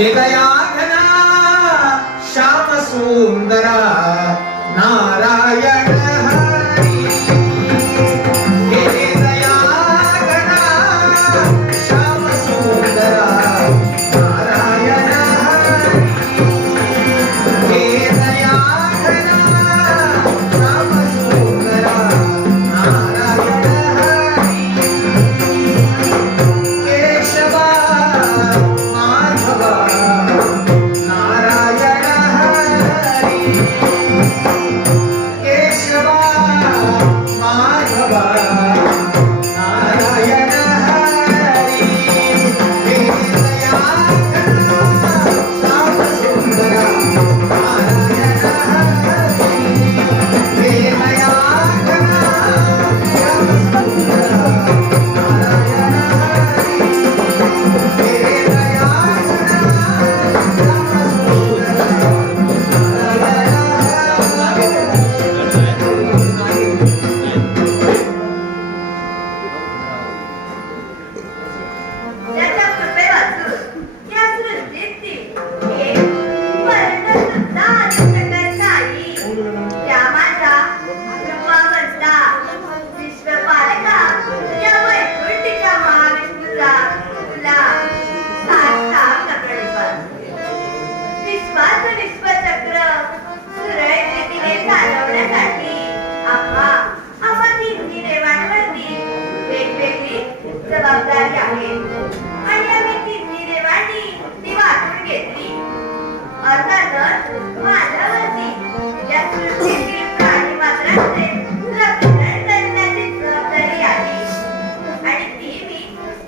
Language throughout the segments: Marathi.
दया घना श्याम सुंदरा नारायण हरी हे दया घना श्याम सुंदरा नारायण हरी हे दया घना श्याम सुंदरा नारायण हरी केशवा माधवा नारायण हरी केशवा माधवा नारायण हरी हे दया घना श्याम सुंदरा नारायण हरी हे दया घना श्याम सुंदरा नारायण हरी हे दया घना श्याम सुंदरा त्याच्या कृपे वाचून या सृष्टीतील एक पर्ण सुद्धा शकत नाही. त्या माझ्या कृपावंता विश्वपालका या वैकुंठीच्या महाविष्णूचा तुला साष्टांग प्रणिपात. विश्वाचं विश्वचक्र सुरळीत रीतीने चालवण्यासाठी आम्हा तिन्ही देवांवरती वेगवेगळी जबाबदारी आहे आणि आम्ही तिन्ही देवांनी ती वाटून घेतली. अर्थातच माझ्यावरती या सृष्टीतील प्राणी मात्रांचे रक्षण करण्याची जबाबदारी आहे आणि ती मी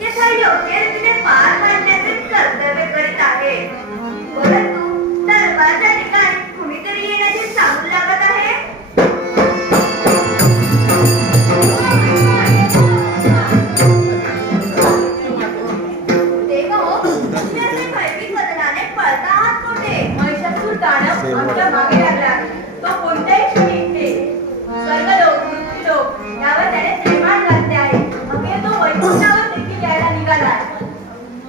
यथा योग्य रीतीने पार पाडण्याचे कर्तव्य करीत आहे. परंतु दरबारच्या ठिकाणी कुणीतरी येण्याची सांगू लागत आहे. आमच्या मागे लागला. तो कोणत्याही क्षणी इथे स्वर्गलोक मृत्यूलोक यावर त्याने श्रीमान घातले आहे. अखेर तो वैकुंठावर देखील यायला निघाला.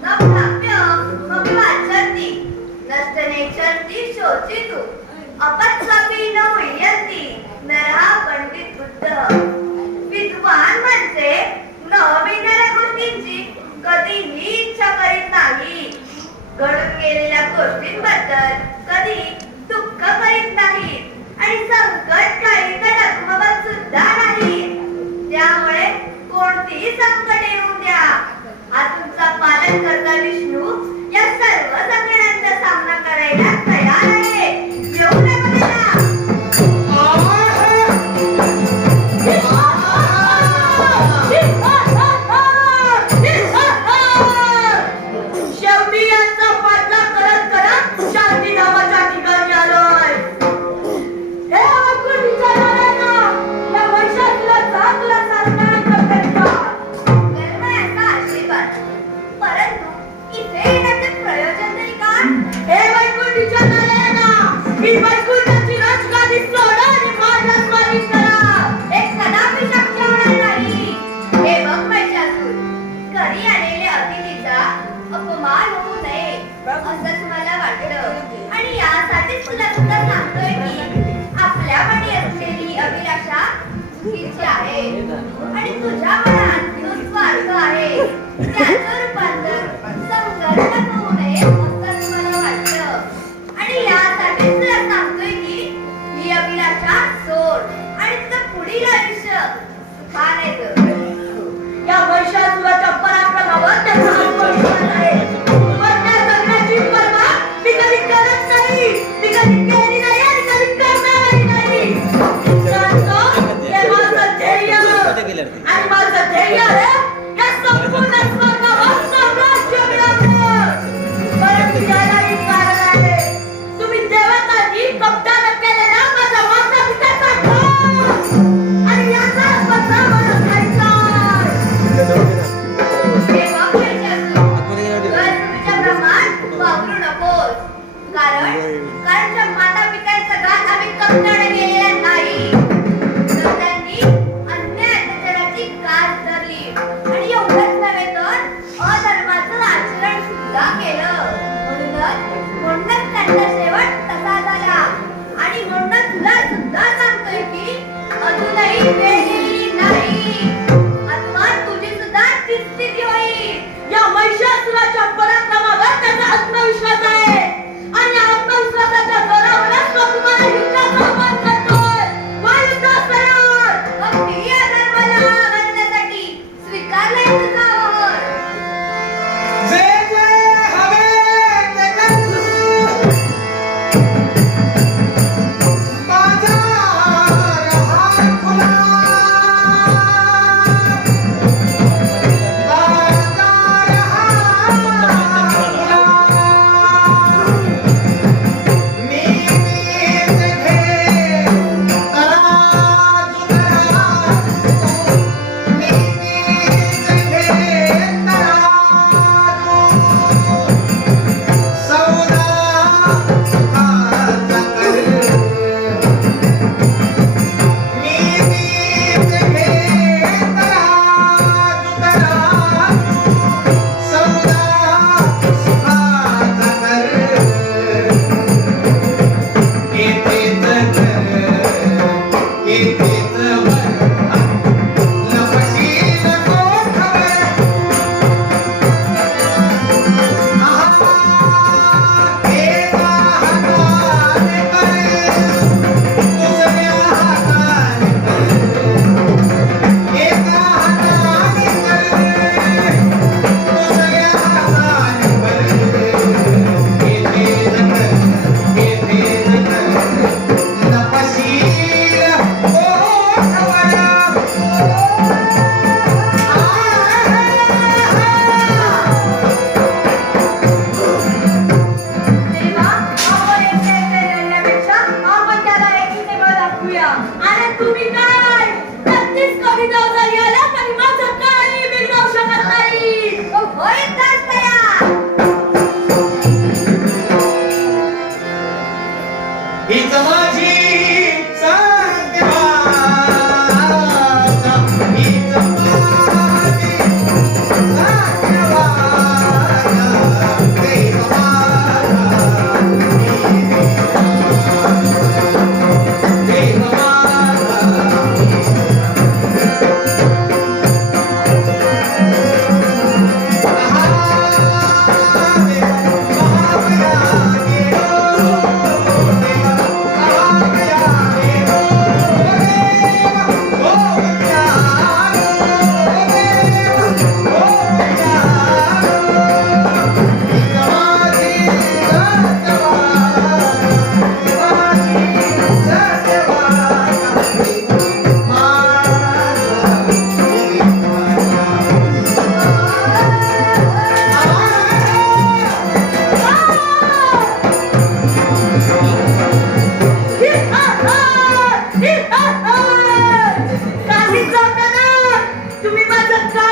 न प्राप्य मग वाचती नष्ट नेचरती शोचितु अपत्सापी न उयंती नरहा पंडित बुद्ध. विद्वान म्हणजे न विणाऱ्या गोष्टींची कधीही इच्छा करीत नाही. घडून गेलेल्या गोष्टींबद्दल कधी दुःख करीत नाही आणि संकट काही डगमगत सुद्धा नाही. त्यामुळे कोणतीही संकट येऊ द्या, हा तुमचा पालन करता विष्णू या सर्व संकटांचा सामना करायला तयार आहे. येऊ नका शेवटी यांचा पाठलाग करत करत शांती नावाच्या ठिकाणी आलोय. हे वैकुंठीच्या नारायणा, या वैशाखीला जा तुला सारखा करता. गणमयांचा आशीर्वाद. परंतु इथे येण्याचे प्रयोजन तरी काय? हे वैकुंठीच्या नारायणा, ही वैकुंठाची राजगादी सोडा आणि माझ्या स्वाधीन करा. हे कदापि शक्य होणार नाही. हे बघ महिषासूर, घरी आलेल्या अतिथीचा अपमान होऊ नये असंच मला वाटलं आणि यासाठीच तुला सुद्धा सांगतोय की आपल्या मनी असलेली अभिलाषा चुकीची आहे आणि तुझ्या मनात जो स्वार्थ आहे त्याचं रूपांतर संघर्षात होऊ नये असंच मला वाटलं आणि यासाठीच तुला सांगतोय की ही अभिलाषा सोड आणि तुझं पुढील आयुष्य सुखाने जग. या वैशासुराच्या पराक्रमावर त्याचा आत्मविश्वास आहे. पण त्या जगण्याची पर्वा मी कधी करत नाही, मी कधी केली नाही आणि कधी करणारही नाही. जाणतो, हे माझं ध्येय आणि माझं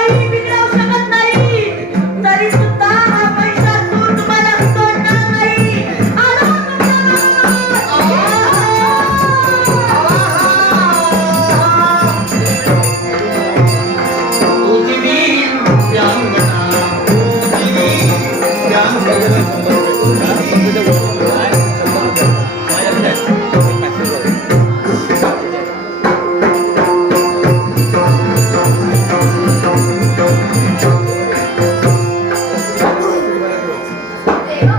काही बिघडवू शकत नाही. तरी सुद्धा हा महिषासूर तुम्हाला सोडणार नाही. आलो तुझी वीर व्यांगना, तुझी वीर व्यांगना. देवा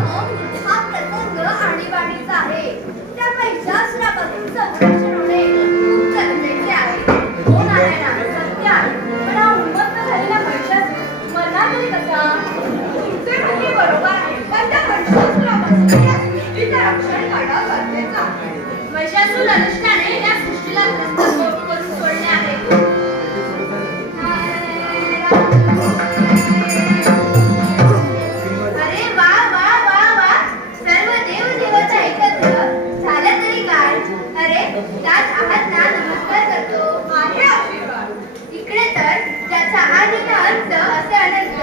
हा प्रसंग आणीबाणीचा आहे. त्या महिषासुरापासून संरक्षण होणे खूप गरजेचे आहे. हो नारायणा, सत्य आहे. पण हा उन्मत्त झालेला महिषासूर मरणार तरी कसा? तुमचे म्हणणे बरोबर आहे, पण त्या महिषासुरापासून या सृष्टीचे रक्षण करणं गरजेचं आहे. महिषासूर अनुष्ठाने या सृष्टीला त्रस्त करून सोडले आहे. अरे वा वा वा वा, सर्व देव देवता एकत्र झालं तरी काय? अरे त्यात आहात ना, नमस्कार करतो. आहे आशीर्वाद. इकडे तर ज्याचा आदि न अंत असे अनंत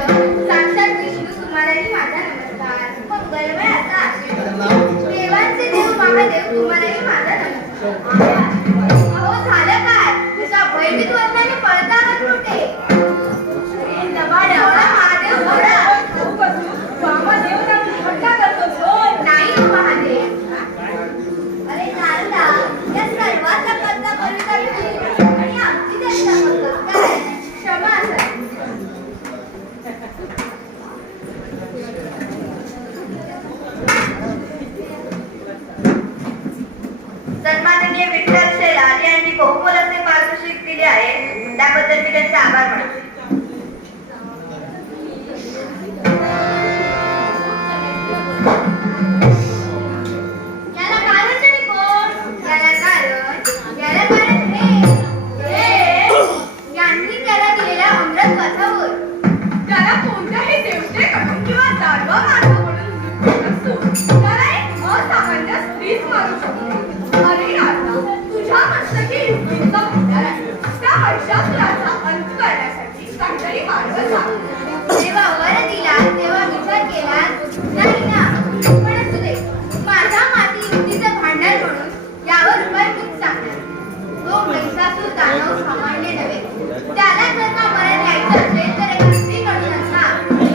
साक्षात विष्णू तुम्हालाही माझा नमस्कार. मंगलमयाचा आशीर्वाद. देवांचे देव महादेव तुम्हालाही माझा नमस्कार. अहो झालं काय? तुझ्या भयभीत वदनाने पळता आहात कुठे? महादेव घोडा. नाही हो महादेव. अरे नारदा, या सर्वांचा करता कविता लिहिली आणि आमची त्यांचा करता काय? क्षमा असावी. सन्माननीय विठ्ठल शेलार यांनी बहुमोल असे पारितोषिक दिले आहे. त्याबद्दल मी त्यांचे आभार मानते. याला कारण तरी कोण? याला कारण हे यांनी त्याला दिलेल्या अमृत पथावर. त्याला कोणत्याही देवतेकडून किंवा दानव मानवाकडून मृत्यू नसतो. त्याला एक असामान्य स्त्रीच मारू शकतो. अरे नारदा, तुझ्या मस्तकी युक्तीचा उद्धार आहे. त्या महिषासुराचा अंत करण्यासाठी काहीतरी मार्ग सांग. जेव्हा वर दिला तेव्हा विचार केला नाही ना. पण असू दे, माझ्या माती युक्तीचं भांडण म्हणून यावर उपाय मीच सांगणार. तो महिषासूर दानव सामान्य नव्हे. त्याला जर का मरण यायचं असेल तर एका स्त्रीकडूनच ना.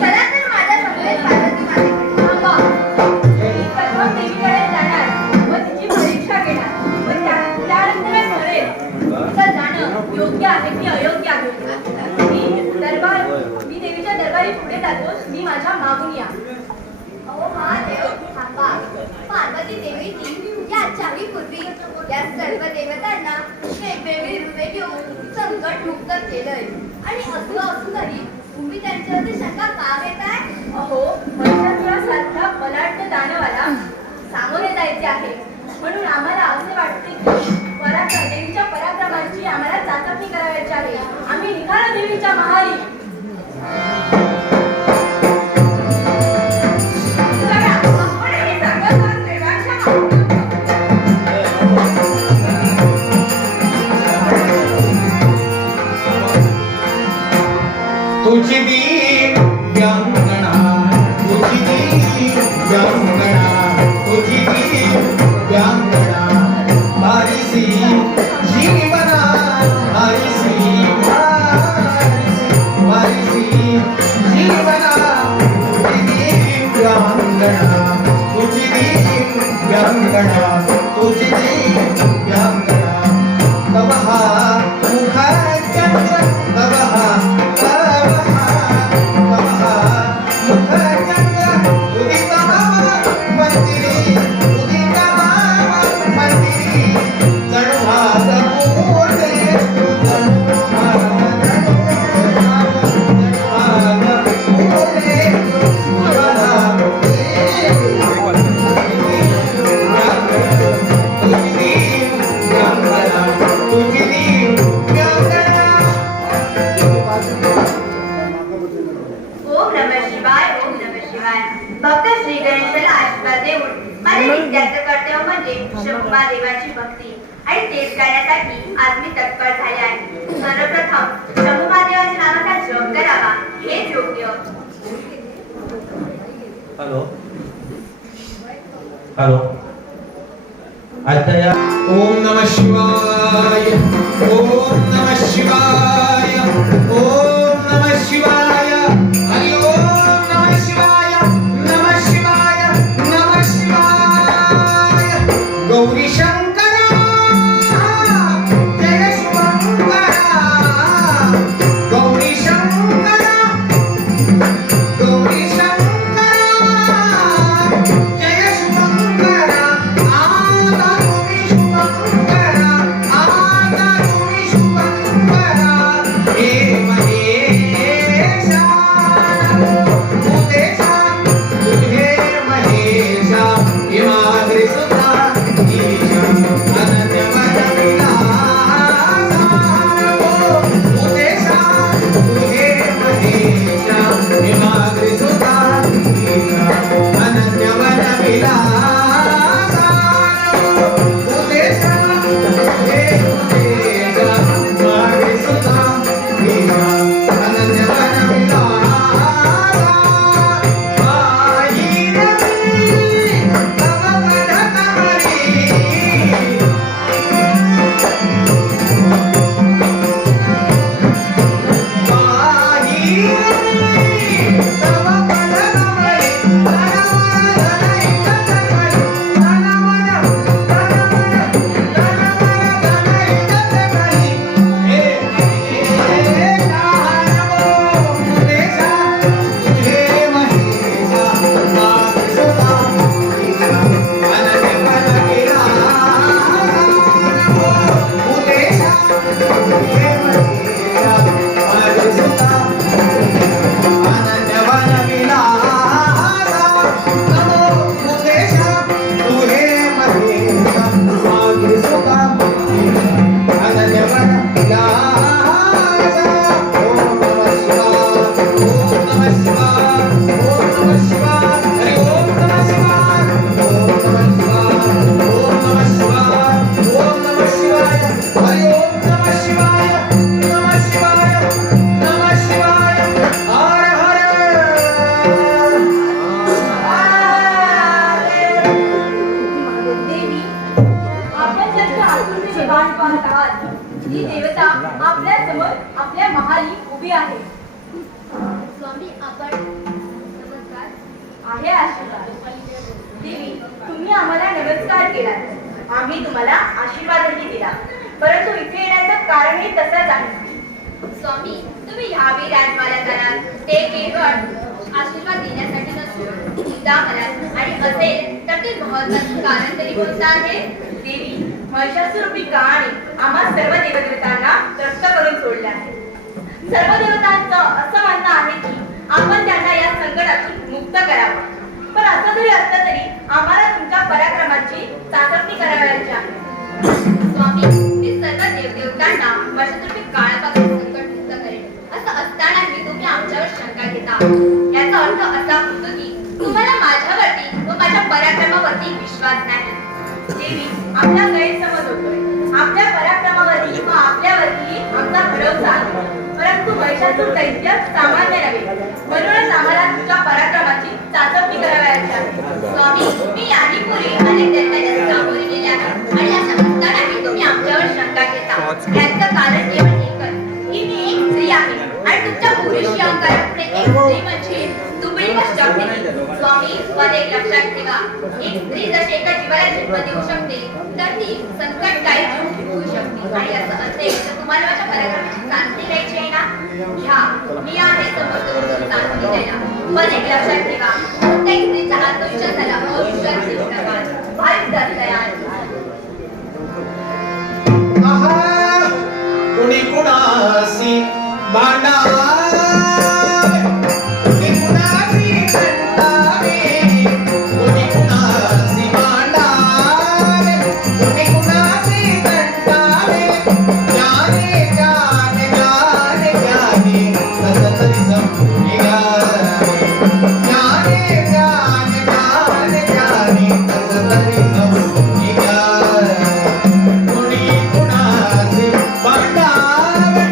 चला तर माझ्या समवेत पार्वती मातेकडे. थांबा. मी प्रथम देवीकडे जाणार व तिची परीक्षा घेणार व त्यानंतर ठरेल तिचं जाणं योग्य आहे की अयोग्य आहे. मी देवीच्या दरबारी पुढे जातो. मी माझ्या मागून या. अहो महादेव, थांबा. पार्वती देवीनी या चावी पूर्वी या सर्व देवतांना वेगवेगळी रूपे घेऊन संकट मुक्त केलंय. आणि असं असूनही तुम्ही त्यांच्यावरती शंका का घेताय? अहो, महिषासुरासारख्या बलाढ्य दानवाला सामोरे जायचे आहे. म्हणून आम्हाला असे वाटते की देवीच्या पराक्रमाची आम्हाला चाचपणी करायची आहे. आम्ही निघालो देवीच्या महारी. चला, आपण हे सर्वजण देवाच्या मागे तुझी वीर व्यांगना, तुझी वीर व्यांगना, तुझी वीर व्यांगना. हरिसी जीवना, हरिसी हरिसी जीवना. तुझी वीर व्यांगना, तुझी वीर व्यांगना, तुझी वीर व्यांगना. तव हा मुख चंद्र, तव हा भक्त श्री गणेशाला आशीर्वाद देऊन माझे विद्यार्थी कर्तव्य म्हणजे शंभा देवाची भक्ती आणि तेच करण्यासाठी आज मी तत्पर झाले आहे. सर्वप्रथम शंभा देवाच्या नावाचा जप करावा हेच योग्य. हॅलो हॅलो आता ओम नमः शिवाय ओम नमः शिवाय ओम नमः शिवाय हरि ओम नमः शिवाय नमः शिवाय नमः शिवाय गौरी शंकरा जय शुभंकरा गौरी शंकरा गौरी शंकरा जय शुभंकरा आता तुम्ही शुभंकरा आता तुम्ही शुभंकरा हे महेशा उदेशा तुझे महेशा हिमाद्री सुता ईशा अनन्य मन विलासा उदेशा तुझे महेशा हिमाद्री सुता ईशा अनन्य मन विलासा उदेशा तुझे महेशा हिमाद्री सुता ईशा अनन्य मन विलासा आई रवी तव पद कमली देवी, आपण ज्यांच्या आकृतीची वाट पाहत आहात, ही देवता आपल्या समोर आपल्या महाली उभी आहे. स्वामी आपण नमस्कार. आहे आशीर्वाद. देवी, तुम्ही आम्हाला नमस्कार केला, आम्ही तुम्हाला आशीर्वादही दिला, परंतु इथे येण्याचं कारणही तसंच आहे. स्वामी तुम्ही ह्यावेळी राजमाला कराल ते केवळ आशीर्वाद देण्यासाठी नसून सुद्धा मला आणि असेल तर ते महत्वाचं कारण तरी कोणतं आहे? देवी, महिषासुरूपी काळाने आम्हा सर्व देवदेवतांना त्रस्त करून सोडले आहे. सर्व देवतांचं असं म्हणणं आहे की आपण त्यांना या संकटातून मुक्त करावं. पण असं जरी असलं तरी आम्हाला तुमच्या पराक्रमाची चाचपणी करावयाची आहे. स्वामी मी सर्व देवदेवतांना वर्षातून काळापासून संकट मुक्त करेन असं असतानाही तुम्ही आमच्यावर शंका घेता. याचा अर्थ असा होतो की तुम्हाला माझ्यावरती व माझ्या पराक्रमावरती विश्वास नाही. देवी, आपला गैरसमज होतोय. आपल्या पराक्रमावरती व आपल्यावरती आमचा भरवसा आहे, परंतु महिषासूर दैत्य सामान्य नव्हे, म्हणूनच आम्हाला तुमच्या पराक्रमाची चाचपणी करावयाची आहे. स्वामी मी याहीपूर्वी अनेक दैत्यांना सामोरे गेले आहे आणि असं असतानाही तुम्ही आमच्यावर शंका घेता. याचं कारण केवळ एकच की मी एक स्त्री आहे आणि तुमच्या पुरुषी अहंकारापुढे एक स्त्री म्हणजे दुबळी व शक्तिनी. स्वामी पण एक लक्षात ठेवा, एक स्त्री जशी एका जीवाला जन्म देऊ शकते तर ती संकटकाळी जीव टिकवू शकते. आणि असं असेल तर तुम्हाला माझ्या पराक्रमाची चाचणी घ्यायची आहे ना? घ्या, मी आहे समोर तुमची चाचणी द्यायला. पण एक लक्षात ठेवा, प्रत्येक स्त्रीचा आत्मविश्वासाला अविश्वास देऊ नका. भारी तयार आहा कुणी कुणासी भांडावे कुणी कुणासी भांडावे कुणी कुणासी भांडावे कुणी कुणासी भांडावे जाने जाने जाने जाने कसं तरी समजून निघाले जाने जाने जाने जाने कसं तरी समजून निघाले कुणी कुणासी भांडावे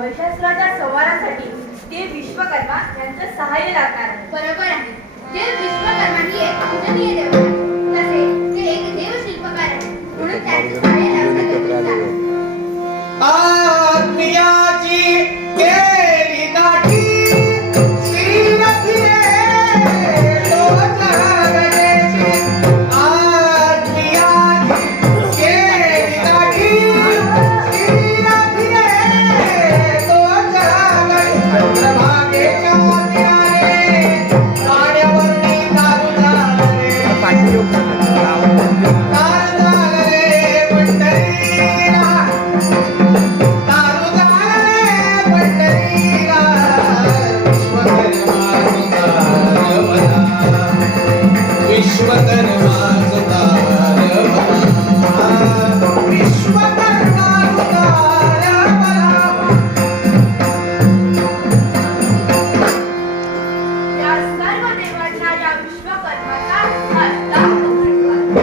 महिषासुराच्या संहारासाठी ते विश्वकर्मा यांचं सहाय्य लागणार आहे. बरोबर आहे. देव विश्वकर्मा ही एक पूजनीय देवता आहे. तसे ते एक देवशिल्पकार आहे. म्हणून त्यांचे सहाय्य लागण्याचे आहे. आत्मियाची केली गाठी श्री फिरे लोचगणेची आत्मियाची केली गाठी श्री फिरे लोचगणेची चंद्रभागेच्या किनारे काड्यावरती दारू झाले दारू झाले पंढरीला विश्वकर्मा या सर्व देवांना या विश्वकर्माचा हस्तांत धन्यवाद.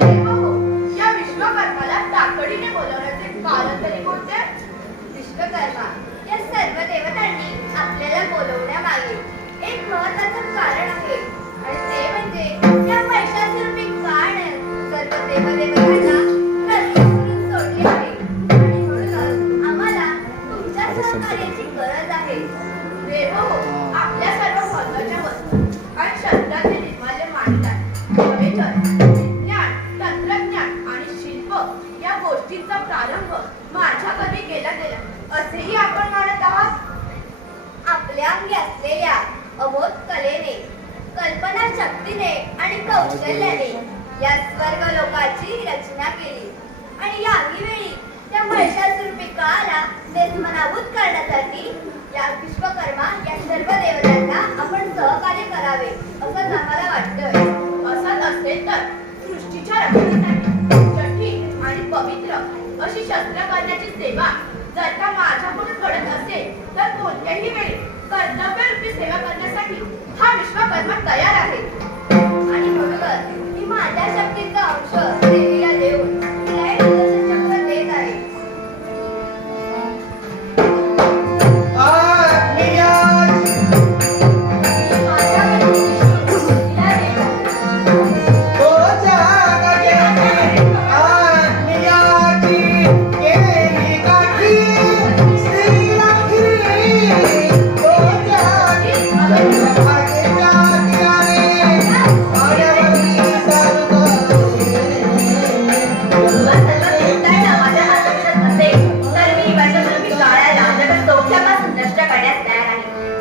देवहो, या विश्वकर्माला तातडीने बोलवण्याचे कारण तरी कोणते? विश्वकर्मा या सर्व देवतांनी आपल्याला बोलवण्यामागे एक महत्त्वाचं कारण आहे आणि ते म्हणजे या महिषासुरपी काळ सर्व देवदेवतांना प्रतीक करून सोडले आहे आणि म्हणूनच आम्हाला तुमच्या सहकार्याची गरज आहे. देवहो, आपल्या सर्व महत्वाच्या वस्तू आणि शस्त्रांचे निर्माल्य मांडतात. नव्हे तर विज्ञान, तंत्रज्ञान आणि शिल्प या गोष्टींचा प्रारंभ माझ्या कधी केला गेला असेही आपण मानत आहात. आपल्या अंगी असलेल्या अबोध कलेने, कल्पना शक्तीने आणि कौशल्याने या स्वर्ग लोकाची रचना केली आणि याही वेळी त्या महिषासुरपी काळाला नेस्तनाबूत करण्यासाठी या विश्वकर्मा या सर्व देवतांना आपण सहकार्य करावे असं आम्हाला वाटतंय. असंच असेल तर सृष्टीच्या रक्षणासाठी जटिल आणि पवित्र अशी शस्त्र करण्याची सेवा जर का माझ्याकडून घडत असेल तर कोणत्याही वेळी कर्तव्यरूपी सेवा करण्यासाठी हा विश्वकर्मा तयार आहे. आणि म्हणूनच मी माझ्या शक्तीचा अंश देवीला देऊन तिला हे सुदर्शन चक्र देत आहे.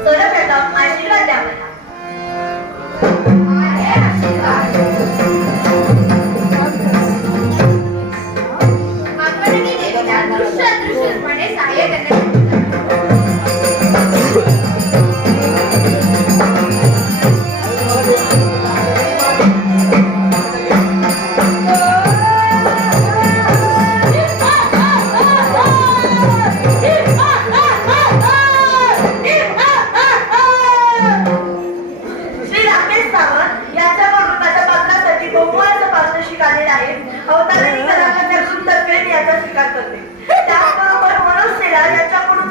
सर्वप्रथम आशीर्वाद द्या मला. आपणही देवीला दृश्य अदृश्यपणे सहाय्य करण्यासाठी अवताराने कलाकार गुप्तत्वेन याचा स्वीकार करते. त्याचबरोबर मनोज सेला याच्याकडून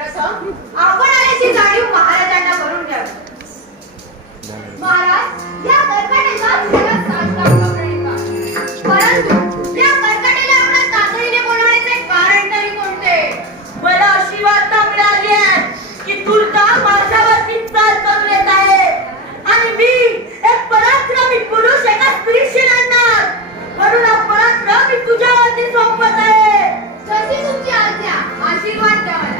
प्रथम आपण आल्याची जाणीव महाराजांना करून घ्यावी. महाराज, या कर्कटेचा जगात साजरा प्रणित आहे. परंतु या कर्कटेला एवढ्या तातडीने बोलवण्याचे कारण तरी कोणते? मला अशी वार्ता मिळाली आहे की दुर्गा माझ्यावरती चाल करून येत आहे आणि मी एक पराक्रमी पुरुष एका स्त्रीशी लढणार, म्हणून हा पराक्रम मी तुझ्यावरती सोपवत आहे. जशी तुमची आज्ञा. आशीर्वाद द्या मला.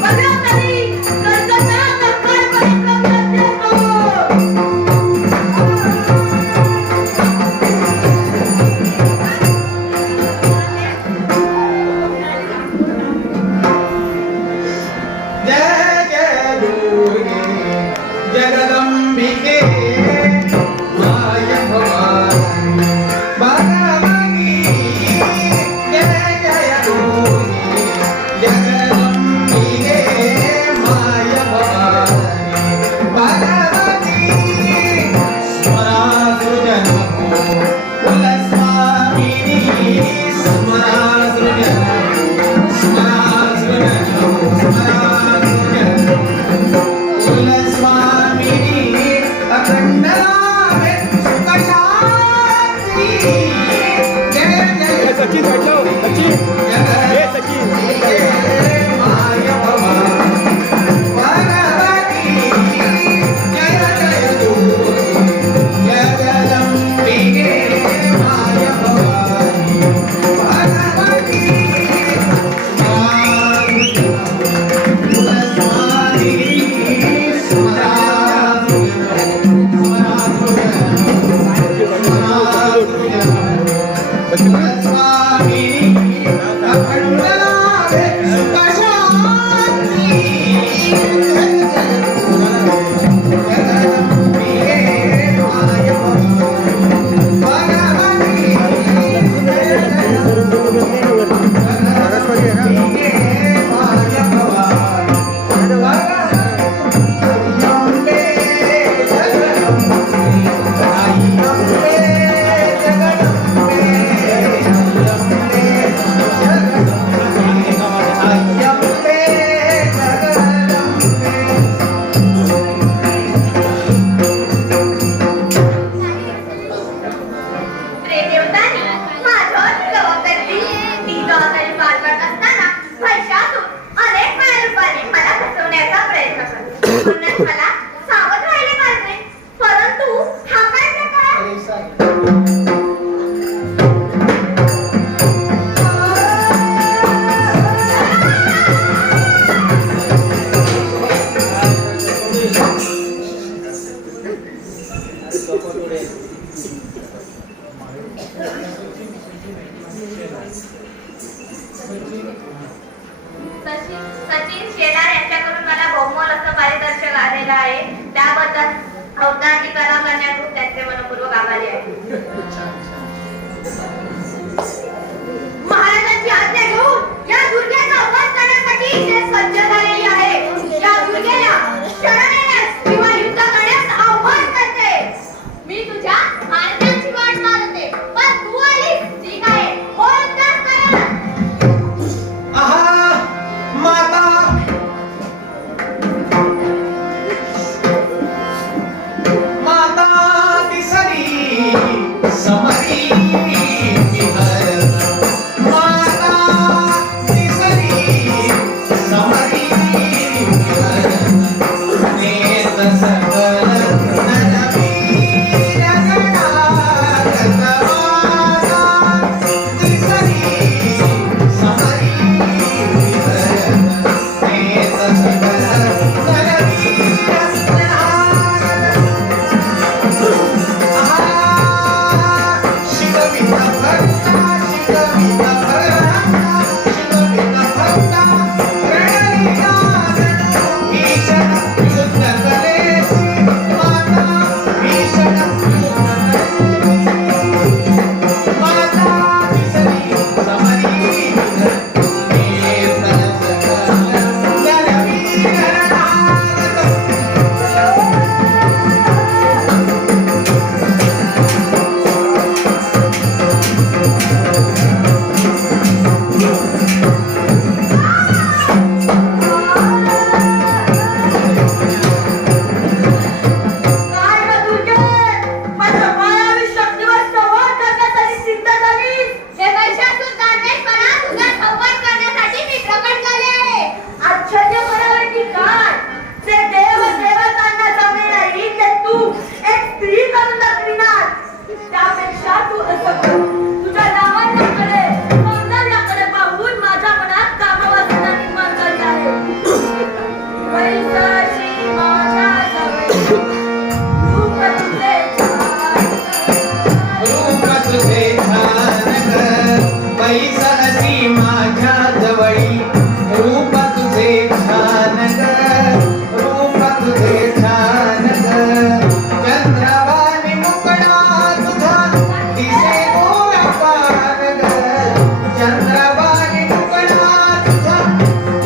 बघा तरी कर्कटाचा काय पराक्रम करतो. जय जय दुर्गे जगदंबिके माय भवानी भगवती. जय जय दुर्गे जगदंबिके माय भवानी भगवती. स्मरासृजनो कुलस्वामिनी स्मरासृजनो स्मरासृजनो स्मरासृजनो कुलस्वामिनी अखंडनामे सुखशांती. जय जय सचिन बैठो सचिन ये सचिन माय भवानी भगवती. जय जय दुर्गे जगदंबिके माय भवानी भगवती. प्रेमदेवतांनी माझ्यावर जबाबदारी दिली. ती जबाबदारी पार करत असताना भविष्यातून अनेक रूपाने मला फसवण्याचा प्रयत्न करतो. म्हणूनच मला सावध राहिले पाहिजे. परंतु हा काय प्रकार? सचिन शेलार यांच्याकडून मला बहुमोल असं पारितोषिक आलेलं आहे. त्याबद्दल अवताराची कला करण्याकरून त्यांचे मनपूर्वक आभारी आहे. महाराजांची आज्ञा घेऊन या दुर्गेचा वध करण्यासाठी ते सज्ज झालेली आहे. या दुर्गेला शरण येण्यास किंवा युद्ध करण्यास आव्हान करते. मी तुझ्या आज्ञाची वाट पाहते, पण तू आलीस. ठीक आहे, हो युद्धास तयार. आहा माता माता दिसली समरी विहर. माता दिसली समरी विहर. नेत सकल नरवीर गणागत माता दिसली समरी विहर. नेत सकल नरवीर गणागत. आहा शिवविद्या सकल तुझ्या लावण्याकडे सौंदर्याकडे पाहून माझ्या मनात कामवासना निर्माण झाली आहे पैसाची माझ्या जवळ रूप तुझे छान रूप तुझे छान ग पैसा असी माझ्या जवळी रूप तुझे छान ग रूप तुझे छान ग चंद्रवाणी मुकणा तुझा दिसे गोरपान ग चंद्रवाणी मुकणा तुझा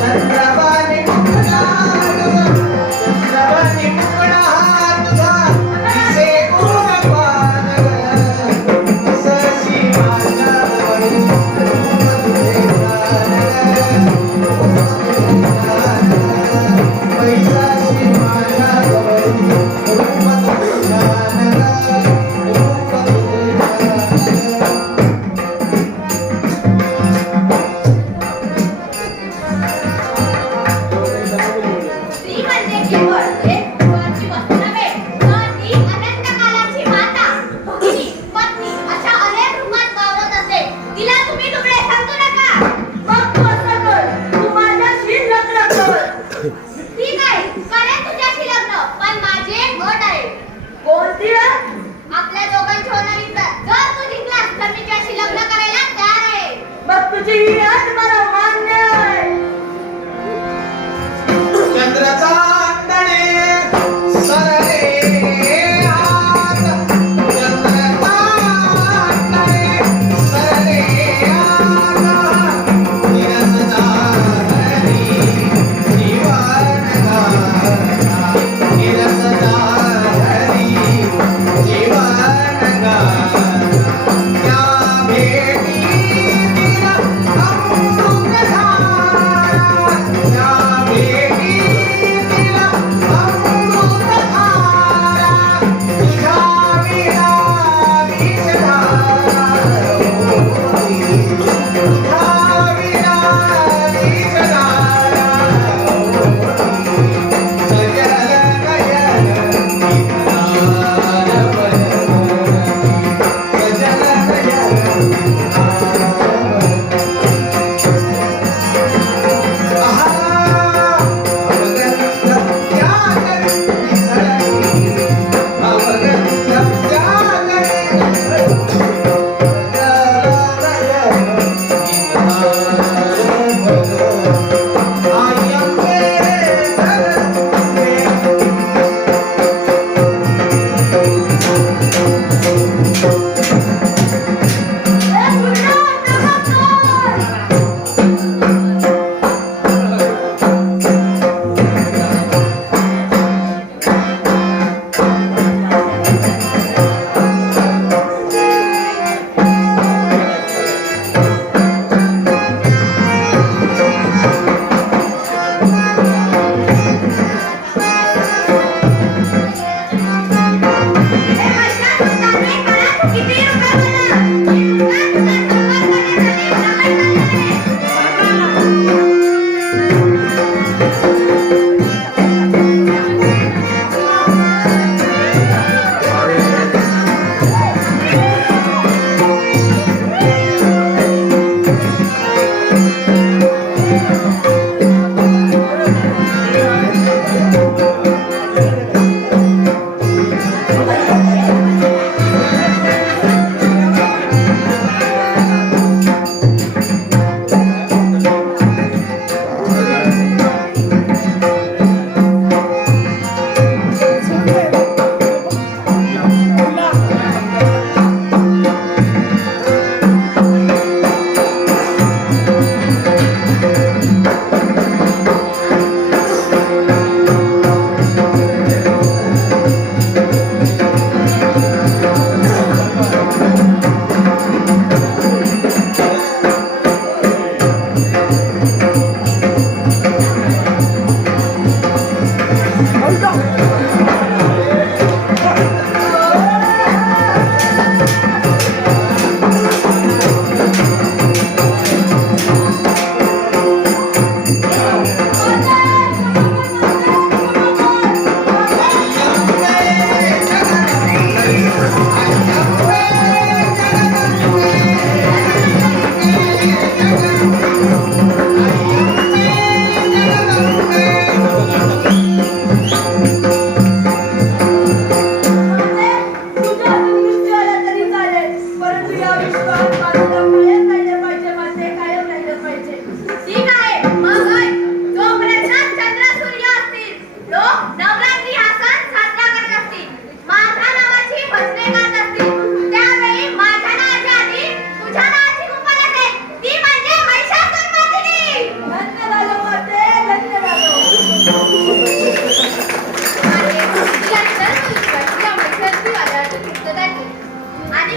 चंद्रवाणी मुकणा ग चंद्रवाणी मुकणा तुझा दिसे गोरपान ग सशी माझ्या जवळी रूप तुझे छान ग पैसाची माझ्या जवळी रूप तुझे छान ग रूप तुझे छान ग स्त्री म्हणजे केवळ एक कुळाची वस्तू नव्हे, तर ती अनंत कालाची माता, भगिनी, पत्नी अशा अनेक रूपात वावरत असते. तिला तुम्ही तुकडे समजू नका. मग तू असं कर तू माझ्याशी लग्न कर ठीक आहे, करेन तुझ्याशी लग्न, पण माझी एक अट आहे. कोणती रे? आपल्या दोघांची होणारी लढत जर तू जिंकलास तर मी तुझ्याशी लग्न करायला तयार आहे. मग तुझी ही अट मला मान्य आहे चंद्राचा अंतणे सरले आत चंद्राचा अंतणे सरले आत निरसता हरी जीवन गाथा निरसता हरी जीवन गाथा त्या भेटी दिला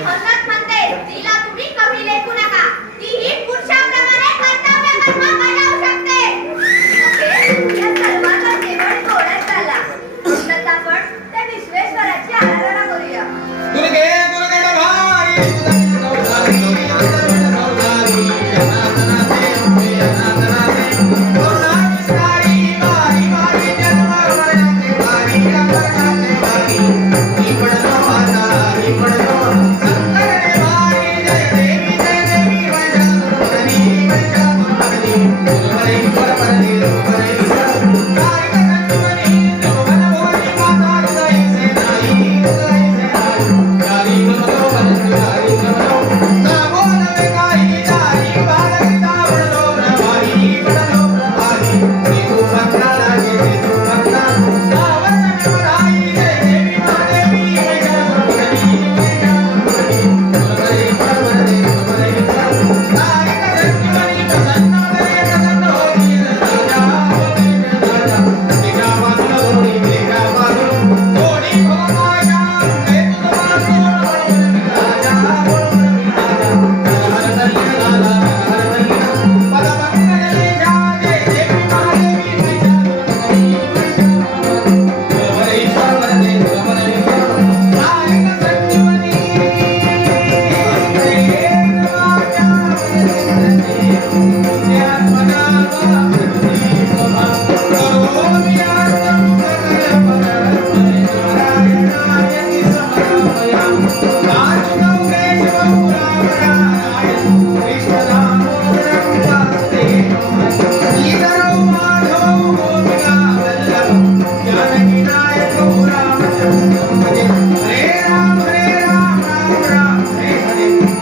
म्हणूनच म्हणते तिला तुम्ही कमी लेखू नका. तीही पुरुषाप्रमाणे कर्तव्य कर्म बजावू शकते. ओके, या सर्वांचा केवळ थोडाच झाला. म्हणूनच आपण त्या विश्वेश्वराची आराधना करूया. दुर्गे दुर्गे भारी सौदारी सौदारी अनाथनाथे अम्बे अनाथनाथे करुणाची सारी वारी वारी जन्म मरणाचे वारी अमरनाचे वारी ही पडलो माता ही पडलो संकटने वारी जय देवी वैशाखुरमणी वैशाखुरमणी गुरुवरेश्वर परदे गुरुवरेश्वर सारी संजीवनी त्रिभुवन भोजी माता हृदय से नाही हृदय से नाही जारी नमो वनस्पती नमो नामो नवे काही जारी बालकिता वडलो प्रभारी देव भक्ता लागे देव भक्ता गावस निवराई जय देवी महादेवी वैशाखुरमणी वैशाखुरमणी गुरुवरेश्वर परदे गुरुवरेश्वर सारी संजीवनी प्रसन्न वदने प्रसन्न होती राजा राजा मेघा बाजूला थोडी मेघा बाजूला थोडी भगवाया मे तुझा सोड राजा राजा हरदली लाला हरदली पद मंगले जागे देवी महादेवी वैशाखुरमणी गुरुवरेश्वर परदे गुरुवरेश्वर सारी संजीवनी हरे राम हरे राम राम राम हरे हरे